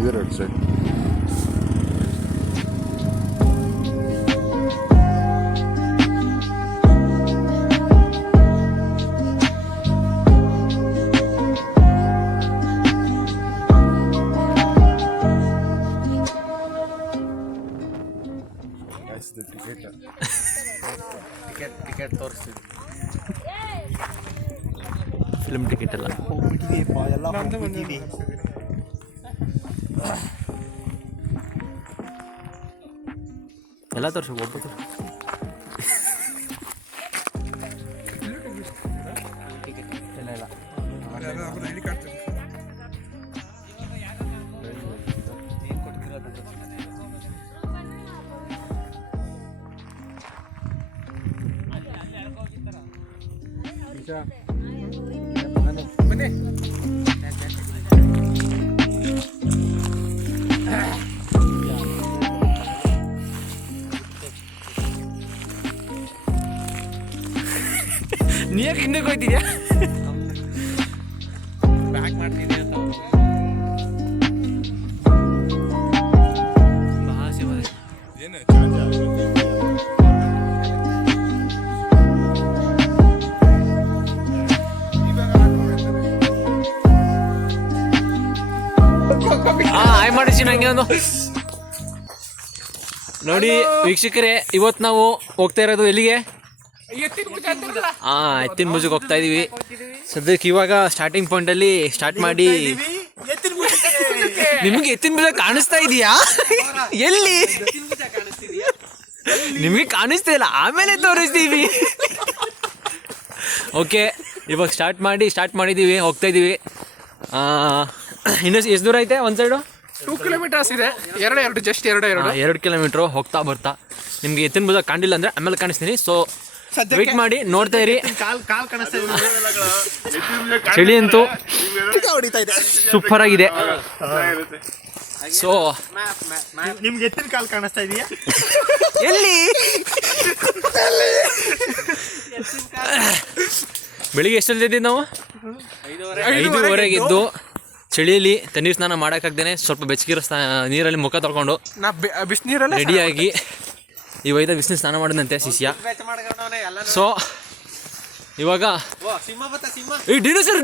ಇದರ side ticket ತೋರಿಸ್ತೀವಿ. Film ticket ಎಲ್ಲ ಎಲ್ಲ ತೋರಿಸಿ ಒಬ್ಬ ಬನ್ನಿ. ನೀ ಯಾಕೆ ಹಿಂದಕ್ಕೆ ಹೋಗ್ತಿದ್ಯಾ? ಬ್ಯಾಕ್ ಮಾಡ್ತೀನಿ ಅಂತ ಆಯ್ ಮಾಡಿಸಿ ನಂಗೆ ಒಂದು ನೋಡಿ ವೀಕ್ಷಕರೇ, ಇವತ್ತು ನಾವು ಹೋಗ್ತಾ ಇರೋದು ಎಲ್ಲಿಗೆ? ಎತ್ತಿನ ಭುಜಕ್ಕೆ ಹೋಗ್ತಾ ಇದೀವಿ. ಸದ್ಯಕ್ಕೆ ಇವಾಗ ಸ್ಟಾರ್ಟಿಂಗ್ ಪಾಯಿಂಟ್ ಅಲ್ಲಿ ಸ್ಟಾರ್ಟ್ ಮಾಡಿ. ನಿಮಗೆ ಎತ್ತಿನ ಭುಜ ಕಾಣಿಸ್ತಾ ಇದೆಯಾ? ಎಲ್ಲಿ ನಿಮಗೆ ಕಾಣಿಸ್ತಾ ಇಲ್ಲ, ಆಮೇಲೆ ತೋರಿಸ್ತೀವಿ. ಓಕೆ, ಇವಾಗ ಸ್ಟಾರ್ಟ್ ಮಾಡಿದ್ದೀವಿ, ಹೋಗ್ತಾ ಇದ್ದೀವಿ. ಇನ್ನು ಎಷ್ಟು ದೂರ ಐತೆ? ಒಂದು ಸೈಡು 2 ಕಿಲೋಮೀಟರ್ಸ್ ಇದೆ. ಎರಡು ಕಿಲೋಮೀಟ್ರು ಹೋಗ್ತಾ ಬರ್ತಾ. ನಿಮ್ಗೆ ಎತ್ತಿನ ಭುಜ ಕಾಣಿಲ್ಲ ಅಂದ್ರೆ ಆಮೇಲೆ ಕಾಣಿಸ್ತೀನಿ. ಸೊ ವೇಟ್ ಮಾಡಿ, ನೋಡ್ತಾ ಇರಿ. ಚಳಿ ಅಂತೂ ಸೂಪರ್ ಆಗಿದೆ. ಸೊ ನಿಮ್ಗೆ ಎತ್ತಿನ ಕಾಲು ಕಾಣಿಸ್ತಾ ಇದೆಯಾ? ಎಲ್ಲಿ? ಬೆಳಿಗ್ಗೆ ಎಷ್ಟೊತ್ತು ಎದ್ದಿದ್ದು ನಾವು? 5:30 ಎದ್ದು ಚಳಿಯಲ್ಲಿ ತಣ್ಣೀರು ಸ್ನಾನ ಮಾಡೋಕ್ಕಾಗ್ದೇನೆ ಸ್ವಲ್ಪ ಬೆಚ್ಚಗಿರೋ ನೀರಲ್ಲಿ ಮುಖ ತೊಳ್ಕೊಂಡು ಬಿಸಿನೀರಲ್ಲಿ ರೆಡಿಯಾಗಿ ಇವೈದ ಬಿಸಿನೀರು ಸ್ನಾನ ಮಾಡಿದಂತೆ ಶಿಷ್ಯ. ಸೊ ಇವಾಗ ಈ ಡಿನೋಸರ್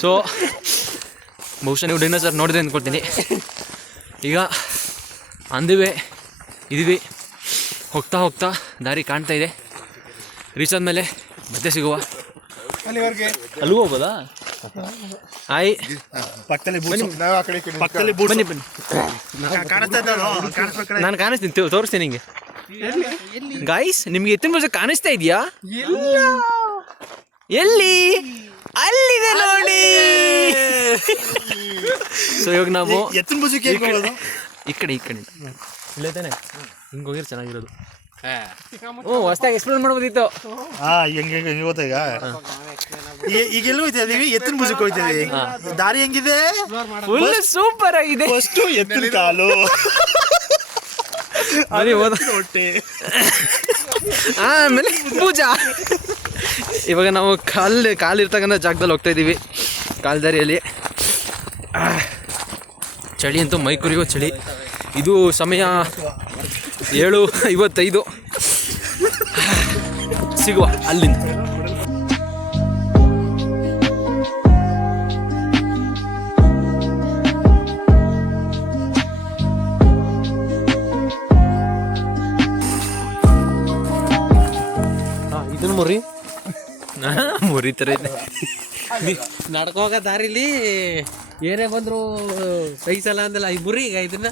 ಸೊ ಬಹುಶಃ ನೀವು ಡಿನೋಸರ್ ನೋಡಿದೆ ಅಂದ್ಕೊಳ್ತೀನಿ. ಈಗ ಅಂದಿವೆ ಇದೀವಿ, ಹೋಗ್ತಾ ದಾರಿ ಕಾಣ್ತಾ ಇದೆ. ರೀಚ್ ಆದಮೇಲೆ ಮತ್ತೆ ಸಿಗುವ. ಅಲ್ಲಿಗೂ ಹೋಗೋದಾ? ಆಯ್ ಪಕ್ಕದಲ್ಲಿ ಬನ್ನಿ ನಾನು ಕಾಣಿಸ್ತೀನಿ, ತೋರಿಸ್ತೀನಿ ನಿಂಗೆ. ಗಾಯ್ಸ್, ನಿಮ್ಗೆ ಎತ್ತಿನ ಭುಜ ಕಾಣಿಸ್ತಾ ಇದೆಯಾ? ಎಲ್ಲಿ? ಅಲ್ಲಿದೆ ನೋಡಿ. ಸೊ ಇವಾಗ ನಾವು ಎತ್ತಿನ ಭುಜಕ್ಕೆ ಈ ಕಡೆ ಇಲ್ಲೇ ತಾನೆ ಹಿಂಗೆ ಹೋಗಿರೋ ಚೆನ್ನಾಗಿರೋದು. ಹೊಸ್ದಾಗಿ ಎಕ್ಸ್ಪ್ಲೇನ್ ಮಾಡ್ಬೋದಿತ್ತು. ಹೆಂಗೆ ಗೊತ್ತಾ ಈಗ ಎಲ್ಲಿ ಹೋಗ್ತಾ ಇದೀವಿ? ಎತ್ತಿನ ಭುಜಕ್ಕೆ ಹೋಗ್ತಾ ಇದೀವಿ. ದಾರಿ ಹೆಂಗಿದೆ? ಫುಲ್ ಸೂಪರ್ ಆಗಿದೆ. ಫಸ್ಟು ಎತ್ತಿನ ಕಾಲು, ಹೊಟ್ಟೆ, ಆಮೇಲೆ ಭುಜ. ಇವಾಗ ನಾವು ಕಾಲಿರ್ತಕ್ಕಂಥ ಜಾಗದಲ್ಲಿ ಹೋಗ್ತಾ ಇದ್ದೀವಿ, ಕಾಲ್ದಾರಿಯಲ್ಲಿ. ಚಳಿ ಅಂತೂ ಮೈ ಕುರಿಯೋ ಚಳಿ. ಇದು ಸಮಯ 7:55. ಸಿಗುವ ಅಲ್ಲಿಂದ. ಇದನ್ನು ಮುರಿತಾರೆ. ನಡ್ಕೋಗ ದಾರಿಲಿ ಏನೇ ಬಂದ್ರು ಸಹಿಸಲ್ಲ ಅಂದಲ್ಲ ಈ ಮುರಿ. ಈಗ ಇದನ್ನ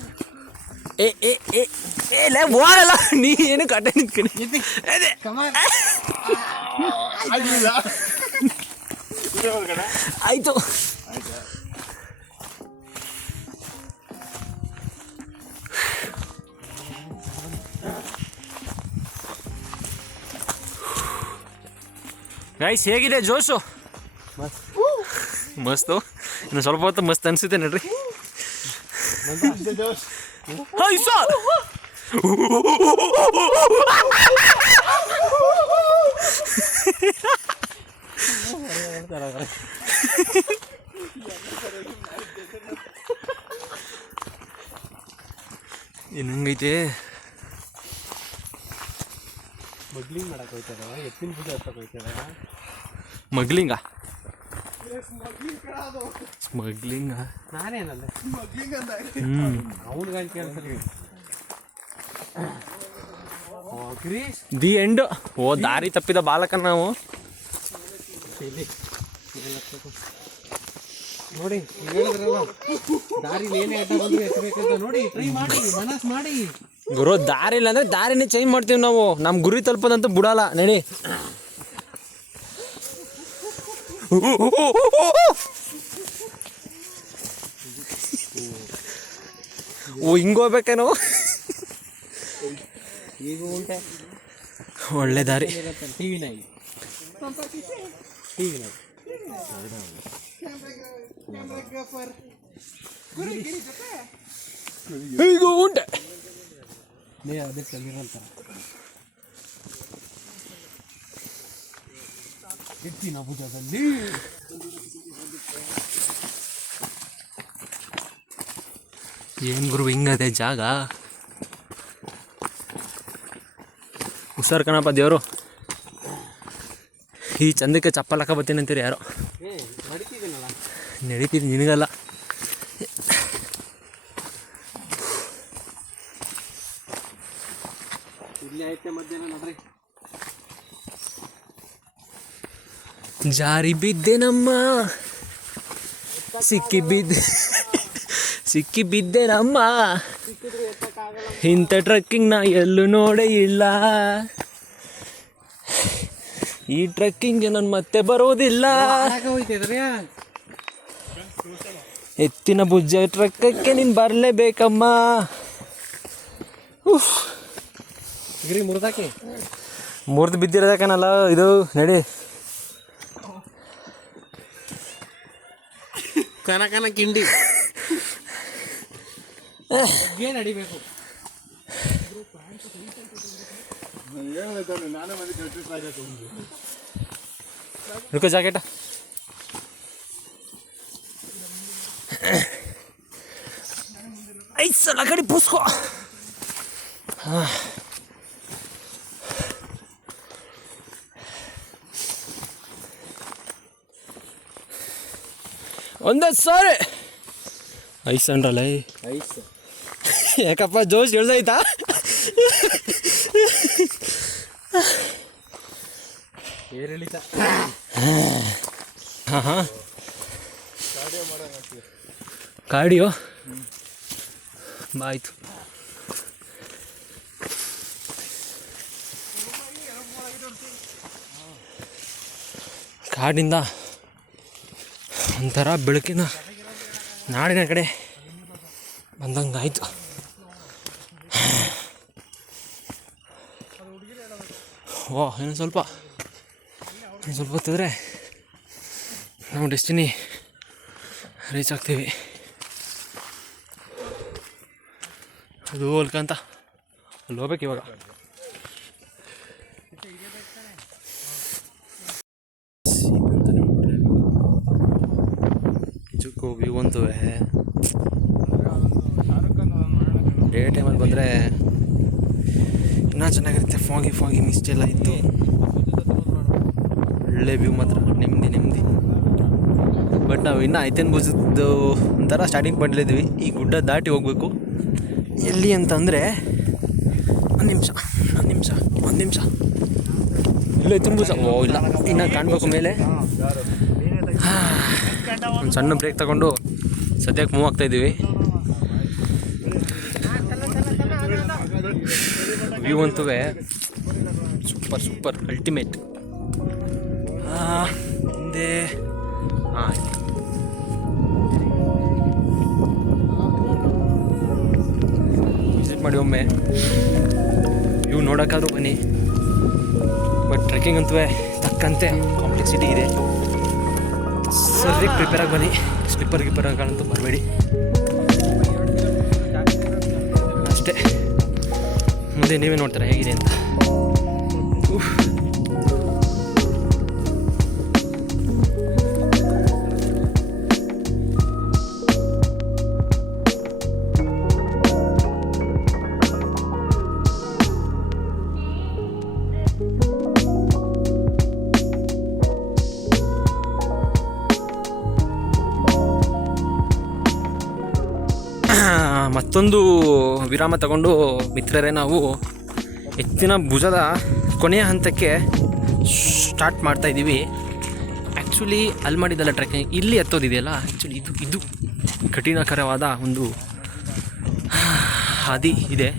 ಹೋಗಲ್ಲ, ನೀ ಏನು ಕಟ್ಟ ನಿಂತ್ಕೊಂಡು ಆಯ್ತು. ಗೈಸ್, ಹೇಗಿದೆ ಜೋಶು? ಮಸ್ತು. ಇನ್ನು ಸ್ವಲ್ಪ ಹೊತ್ತು ಮಸ್ತ್ ಅನ್ಸುತ್ತೆ ನೋಡ್ರಿ. ಇನ್ನಂಗೈತೆ ಮಗ್ಲಿಂಗ್ ಮಾಡಕ್ಕೆ ಹೋಯ್ತಾರ, ಎತ್ತಿನ ಪೂಜೆ ಹತ್ತಕ್ಕೆ ಹೋಯ್ತಾರ. ಮಗ್ಲಿಂಗ ಸ್ಮಗ್ಲಿಂಗ ನಾನೇನಲ್ಲ ಹ್ಞೂ ಅವನಿಗೆ ಕೇಳ್ತಾರೆ. Crease the end. ಓ ದಾರಿ ತಪ್ಪಿದ ಬಾಲಕ ನಾವು. ನೋಡಿ ಹೇಳಿದ್ರಲ್ಲ ದಾರಿಲಿ ಏನೇ ಅಡ್ಡ ಬಂದ್ರೆ ಎತ್ತಬೇಕಂತ. ನೋಡಿ ಟ್ರೈ ಮಾಡಿ, ಮನಸ್ ಮಾಡಿ. ಗುರು ದಾರಿ ಇಲ್ಲ ಅಂದ್ರೆ ದಾರಿನೇ ಚೇಂಜ್ ಮಾಡ್ತೀವಿ ನಾವು. ನಮ್ಮ ಗುರಿ ತಲುಪೋದಂತೂ ಬಿಡಲ್ಲ. ನಡಿ. ಓ ಹಿಂಗೋಗ್ಬೇಕೇನೋ. ಈಗ ಉಂಟೆ ಒಳ್ಳೆ ದಾರಿ. ಟಿವಿ ನಾಯಿ ಈಗ ಉಂಟೆ ಅದಕ್ಕೆ ಅಂತಾರೆ ಎತ್ತಿನ ಭುಜದಲ್ಲಿ. ಏನು ಗುರು ಹಿಂಗದೆ ಜಾಗ. ಹುಷಾರ್ ಕಣಪ್ಪ ದೇವರು. ಈ ಚಂದಕ್ಕೆ ಚಪ್ಪಲ್ ಹಾಕ ಬರ್ತೀನಿ ಅಂತೀರಿ ಯಾರೋ. ನಡೀತಿದ್ದೀನಲ್ಲ, ನಡೀತಿದ್ದು ನಿನಗಲ್ಲ. ಇಲ್ಲಿ ಐತೆ ಮಧ್ಯಾಹ್ನ ನೋಡ್ರಿ. ಜಾರಿ ಬಿದ್ದೆ ನಮ್ಮ ಸಿಕ್ಕಿ ಬಿದ್ದೆ ನಮ್ಮ. ಇಂಥ ಟ್ರಕ್ಕಿಂಗ್ ನಾ ಎಲ್ಲೂ ನೋಡೇ ಇಲ್ಲ. ಈ ಟ್ರಕ್ಕಿಂಗ್ಗೆ ನಾನು ಮತ್ತೆ ಬರೋದಿಲ್ಲ. ಹೋಯ್ತಿದ್ರಿ ಎತ್ತಿನ ಭುಜ ಟ್ರಕ್ಕಕ್ಕೆ ನೀನು ಬರಲೇಬೇಕಮ್ಮ. ಗಿರಿ ಮುರಿದಾಕಿ ಮುರಿದು ಬಿದ್ದಿರೋದಕ್ಕನಲ್ಲ ಇದು. ನಡಿ. ಕನಕನ ಕಿಂಡಿ ಏನು ನಡಿಬೇಕು. रुको ಜಾಕೆಟ. ಐಸಲ ಕಡೆ ಪೂಸ್ಕೋ. ಒಂದೇ ಸಾರಿ ಐಸ್ ಅಂಡ್ರಲ್ಲ. ಐಸ್ ಯಾಕಪ್ಪ ಜೋಶ್ ಹೇಳ್ದೈತಾ? ಏರಿಳಿತ. ಹಾಂ ಹಾಂ ಕಾರ್ಡಿಯೋ ಆಯಿತು. ಕಾಡಿಂದ ಒಂಥರ ಬೆಳಕಿನ ನಾಡಿನ ಕಡೆ ಬಂದಂಗಾಯಿತು. ಓ ಇನ್ನೊಂದು ಸ್ವಲ್ಪ ಹೊತ್ತಿದ್ರೆ ನಾವು ಡೆಸ್ಟಿನಿ ರೀಚ್ ಆಗ್ತೀವಿ. ಅದು ಅಲ್ಕಂತ ಅಲ್ಲಿ ಹೋಗ್ಬೇಕು ಇವಾಗ. ನಿಜಕ್ಕೂ ವ್ಯೂ ಅಂತೂ ಡೇ ಟೈಮಲ್ಲಿ ಬಂದರೆ ಇನ್ನೂ ಚೆನ್ನಾಗಿರುತ್ತೆ. ಫಾಗಿ ಮಿಸ್ಟ್ ಎಲ್ಲ ಇತ್ತು. ಒಳ್ಳೆ ವ್ಯೂ ಮಾತ್ರ, ನೆಮ್ಮದಿ. ಬಟ್ ನಾವು ಇನ್ನೂ ಐತೇನು ಭುಜದ್ದು ಒಂಥರ ಸ್ಟಾರ್ಟಿಂಗ್ ಪಾಯಿಂಟ್ಲಿದ್ದೀವಿ. ಈ ಗುಡ್ಡ ದಾಟಿ ಹೋಗ್ಬೇಕು. ಎಲ್ಲಿ ಅಂತಂದರೆ ಒಂದು ನಿಮಿಷ ಇಲ್ಲ ಐತೇನು ಭುಜ. ಓ ಇಲ್ಲ, ಇನ್ನು ಕಾಣಬೇಕು ಮೇಲೆ. ಒಂದು ಸಣ್ಣ ಬ್ರೇಕ್ ತಗೊಂಡು ಸದ್ಯಕ್ಕೆ ಮೂವ್ ಆಗ್ತಾಯಿದ್ದೀವಿ. ವ್ಯೂ ಅಂತೂ ಸೂಪರ್ ಅಲ್ಟಿಮೇಟ್. ಹಿಂದೆ ವಿಸಿಟ್ ಮಾಡಿ ಒಮ್ಮೆ. ವ್ಯೂ ನೋಡೋಕ್ಕಾದ್ರೂ ಬನ್ನಿ. ಬಟ್ ಟ್ರೆಕ್ಕಿಂಗ್ ಅಂತೂ ತಕ್ಕಂತೆ ಕಾಂಪ್ಲೆಕ್ಸಿಟಿ ಇದೆ. ಸದ್ಯಕ್ಕೆ ಪ್ರಿಪೇರಾಗಿ ಬನ್ನಿ. ಸ್ಲಿಪ್ಪರ್ ಗಿಪ್ಪರ್ಗಳಂತೂ ಬರಬೇಡಿ ಅಷ್ಟೇ. ಮುಂದೆ ನೀವೇ ನೋಡ್ತಾರೆ ಹೇಗಿದೆ ಅಂತ. ಉಫ್. ಮತ್ತೊಂದು ವಿರಾಮ ತಗೊಂಡು ಮಿತ್ರರೇ ನಾವು ಎತ್ತಿನ ಭುಜದ ಕೊನೆಯ ಹಂತಕ್ಕೆ ಸ್ಟಾರ್ಟ್ ಮಾಡ್ತಾಯಿದ್ದೀವಿ. ಆ್ಯಕ್ಚುಲಿ ಅಲ್ಲಿ ಮಾಡಿದ್ದಲ್ಲ ಟ್ರೆಕ್ಕಿಂಗ್, ಇಲ್ಲಿ ಹತ್ತೋದಿದೆಯಲ್ಲ ಆ್ಯಕ್ಚುಲಿ ಇದು ಕಠಿಣಕರವಾದ ಒಂದು ಹಾದಿ ಇದೆ.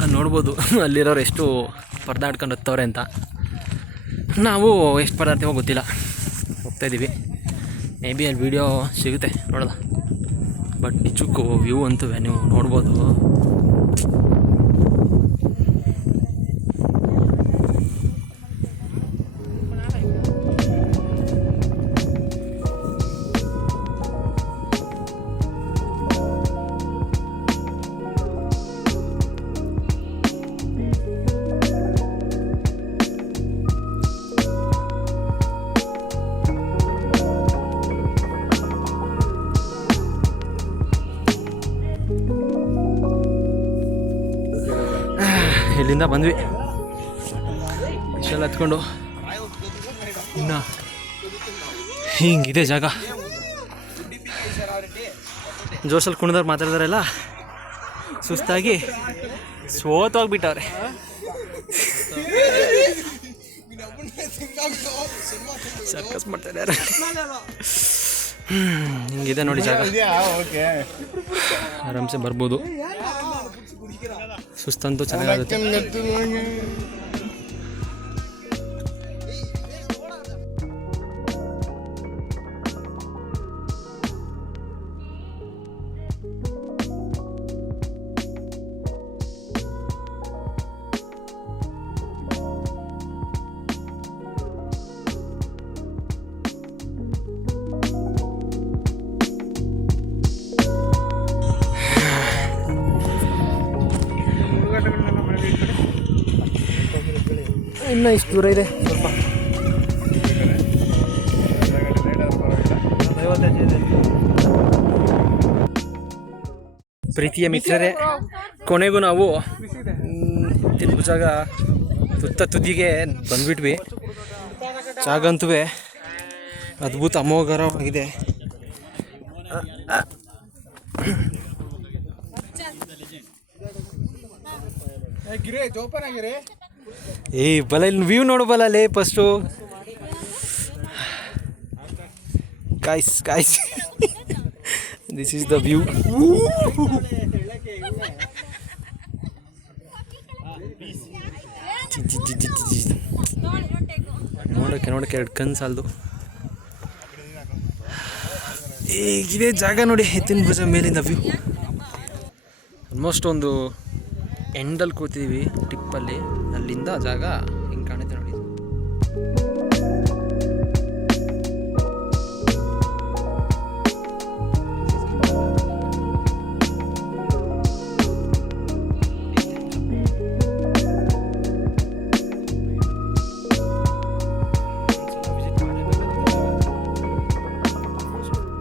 ಅಲ್ಲಿ ನೋಡ್ಬೋದು ಅಲ್ಲಿರೋರು ಎಷ್ಟು ಪರದಾಡ್ಕೊಂಡು ಹತ್ತವ್ರೆ ಅಂತ. ನಾವು ಎಷ್ಟು ಪರದಾಡ್ತೀವೋ ಗೊತ್ತಿಲ್ಲ, ಹೋಗ್ತಾಯಿದ್ದೀವಿ. ಮೇ ಬಿ ಅಲ್ಲಿ ವೀಡಿಯೋ ಸಿಗುತ್ತೆ ನೋಡೋಣ. ಬಟ್ ನಿಜಕ್ಕೂ ವ್ಯೂ ಅಂತೂ ನೀವು ನೋಡ್ಬೋದು. ಇಲ್ಲಿಂದ ಬಂದ್ವಿ, ಇಷ್ಟೆಲ್ಲ ಹತ್ಕೊಂಡು. ಇನ್ನು ಹಿಂಗಿದೆ ಜಾಗ. ಜೋಶಲ್ಲಿ ಕುಣಿದವ್ರು ಮಾತಾಡಿದಾರೆಲ್ಲ ಸುಸ್ತಾಗಿ ಸೋತೋಗ್ಬಿಟ್ಟವ್ರೆ. ಸರ್ಕಸ್ ಮಾಡ್ತಾ ಇದ್ದಾರೆ. ಹಿಂಗಿದೆ ನೋಡಿ ಜಾಗ, ಆರಾಮ್ಸೆ ಬರ್ಬೋದು. ಸುಸ್ತಂತೂ ಚೆನ್ನಾಗುತ್ತೆ. ಇನ್ನೂ ಇಷ್ಟು ದೂರ ಇದೆ ಸ್ವಲ್ಪ. ಪ್ರೀತಿಯ ಮಿತ್ರರೇ, ಕೊನೆಗೂ ನಾವು ಭುಜಾಗ ತುದಿಗೆ ಬಂದ್ಬಿಟ್ವಿ. ಜಾಗ ಅಂತೂ ಅದ್ಭುತ ಅಮೋಘರವಾಗಿದೆ. ಬಲ ಇಲ್ಲಿ ವ್ಯೂ ನೋಡಬಲ್ಲ ಲೇ first. guys this is the view. ನೋಡಕ್ಕೆ ಎರಡು ಕಣ್ಣು ಸಾಲದು. ಹೇಗಿದೆ ಜಾಗ ನೋಡಿ, ಎತ್ತಿನ ಭುಜ ಮೇಲಿಂದ ವ್ಯೂ. ಆಲ್ಮೋಸ್ಟ್ ಒಂದು ಎಂಡಲ್ಲಿ ಕೂತಿದ್ದೀವಿ ಟಿಪ್ಪಲ್ಲಿ. ಅಲ್ಲಿಂದ ಜಾಗ ಹಿಂಗೆ ಕಾಣುತ್ತೆ ನೋಡಿ.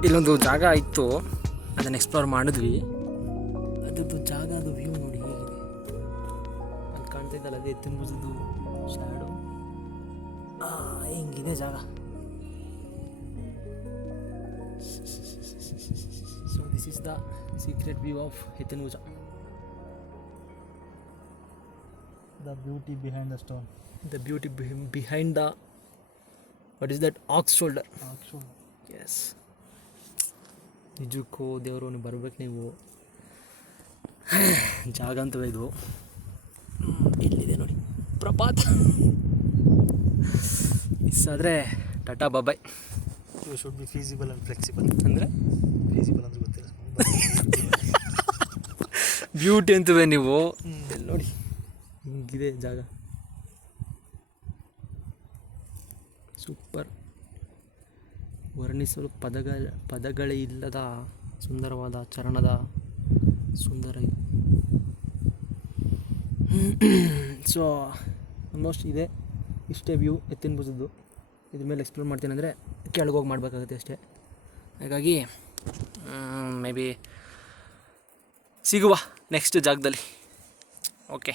ಇಲ್ಲೊಂದು ಜಾಗ ಇತ್ತು, ಅದನ್ನು ಎಕ್ಸ್ಪ್ಲೋರ್ ಮಾಡಿದ್ವಿ. ಅದರದ್ದು ಜಾಗ, ಅದು ವ್ಯೂ ನೋಡಿ ಹೇಗಿದೆ. ಅಲ್ಲಿ ಕಾಣ್ತಾ ಇದ್ದಲ್ಲ, ಅದೇ ಎತ್ತಿನ ಭುಜದ್ದು ಶ್ಯಾಡೋ. ಹಿಂಗಿದೆ ಜಾಗ. So this is the secret view of ಎತ್ತಿನ ಭುಜ. The beauty behind the stone. The beauty behind the, what is that, ox shoulder. Yes. ನಿಜಕ್ಕೂ ದೇವರು ನೀವು ಬರ್ಬೇಕು. ನೀವು ಜಾಗ ಅಂತೂ ಇದು ಇಲ್ಲಿದೆ ನೋಡಿ, ಪ್ರಪಾತ. ಮಿಸ್ ಆದರೆ tata bye bye. You should be feasible and flexible. ಅಂದರೆ ಫೀಸಿಬಲ್ ಅಂತ ಗೊತ್ತಿಲ್ಲ. ಬ್ಯೂಟಿ ಅಂತುವೆ ನೀವು ಎಲ್ಲಿ ನೋಡಿ ಹಿಂಗಿದೆ ಜಾಗ. ಸೂಪರ್. ವರ್ಣಿಸಲು ಪದಗಳೇ ಇಲ್ಲದ ಸುಂದರವಾದ ಚರಣದ ಸುಂದರ ಇದು. ಸೊ ಆಲ್ಮೋಸ್ಟ್ ಇದೆ, ಇಷ್ಟೇ ವ್ಯೂ ಎತ್ತಿನ ಭುಜದ್ದು. ಇದ್ರ ಮೇಲೆ ಎಕ್ಸ್ಪ್ಲೋರ್ ಮಾಡ್ತೀನಿ ಅಂದರೆ ಕೆಳಗೋಗಿ ಮಾಡಬೇಕಾಗುತ್ತೆ ಅಷ್ಟೇ. ಹಾಗಾಗಿ ಮೇ ಬಿ ಸಿಗುವ ನೆಕ್ಸ್ಟ್ ಜಾಗದಲ್ಲಿ. ಓಕೆ.